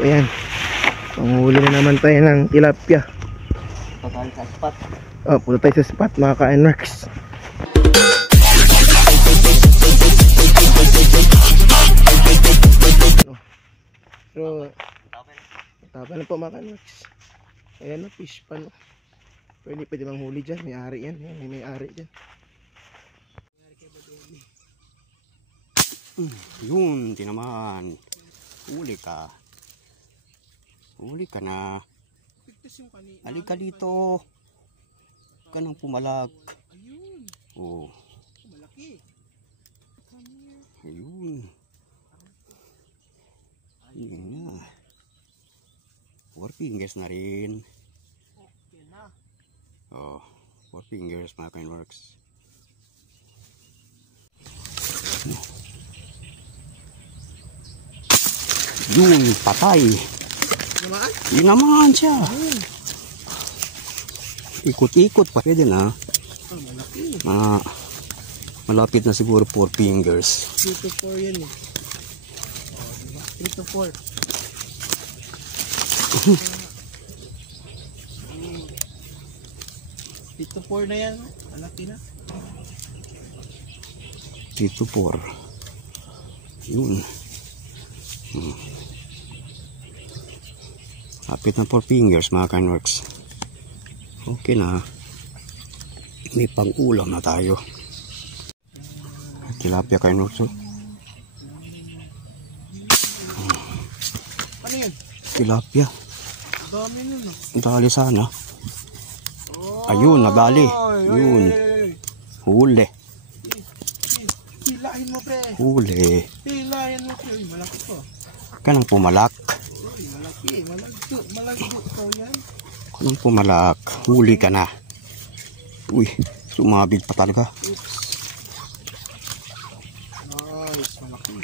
Ayan. Panghuli na naman tayo ng tilapia. Punta tayo sa spot. Oh, punta tayo sa spot mga ka-NWORKS. Pero tapa na po mga ka-NWORKS. Ayan na, fish pan. Pwede manghuli dyan. May ari yan. May ari dyan. Yun, tinaman. Huli ka. Huli ka na. Halika dito. Huwag ka nang pumalag. Oh. Ayun. Ayun na. 4 fingers na rin. Oh, 4 fingers mga ka-NWORKS. Yun, patay. Yun naman siya. Ikot-ikot pa pwede na. Malapit na siguro 4 fingers. 3 to 4 yan eh. 3 to 4. 3 to 4 na yan. Malaki na. 3 to 4. Yun. Lapit na 4 fingers mga ka-NWORKS. Okay na. May pang-ulam na tayo. Tilapia ka-NWORKS. Ano yun? Tilapia. Dami nun ah. Dali sana. Ayun, nadali. Yun. Huli. Hilahin mo pre. Huli. Hilahin mo pre. Malaki po. Kanang pumalak. Malaki. Malagdo. Ikaw yan. Kanang pumalak. Huli ka na. Uy, sumabig pa talaga. Oops. Nice. Malaki.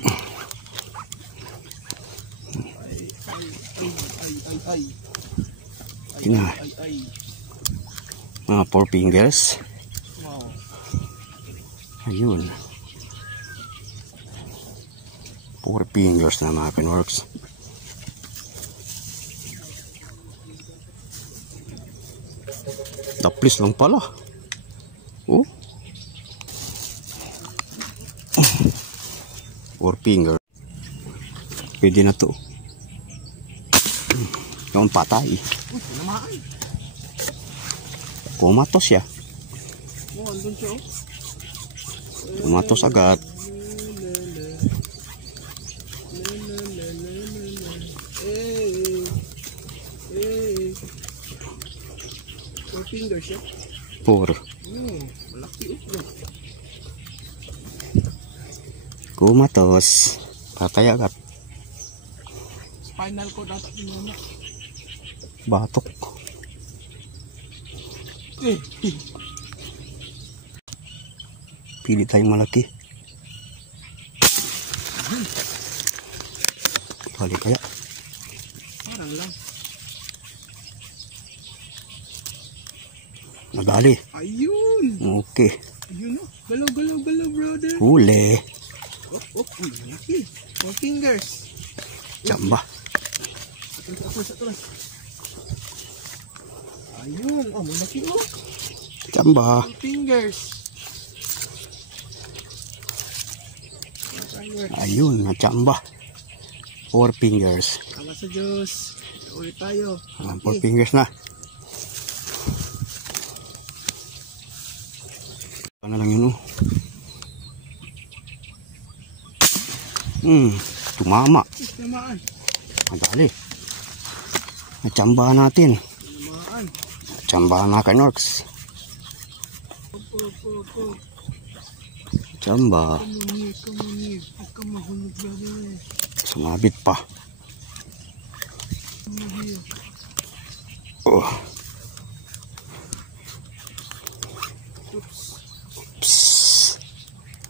Ay. Tina. Ay. Mga 4 fingers. Wow. Ayun. 4 fingers na mga ka-NWORKS. Daplis lang pala. Oh. 4 fingers. Pwede na to. Yung patay. Kumatos siya. Oh, andun siya oh. Kumatos agad. Finger siya. 4. Malaki oh. Kumatos. Patay agad. Spinal cord ata niya. Batok. Pili tayong malaki. Kali kaya. Parang lang. Nadali. Ayun. Okay. Ayun oh. Galaw brother. Huli. Oh, malaki. 4 fingers. Jamba. Atras. Ayun, oh, malaki oh. Jamba. 4 fingers. Ayun, na-jamba. 4 fingers. Tama sa Diyos. Ulit tayo. 4 fingers na. Ano lang yun oh. Tumama. Tamaan. Madali. Natsambahan natin. Tamaan. Natsambahan na ka-NWORKS. Tsamba. Come on here. Huwag kang mahulog brother. Sumabit pa. Oh. Oops. Oops.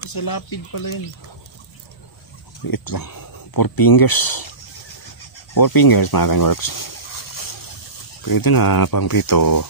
Sa lapid pala yun. Wait lang. 4 fingers. 4 fingers mga ka-NWORKS. Pwede na pang prito.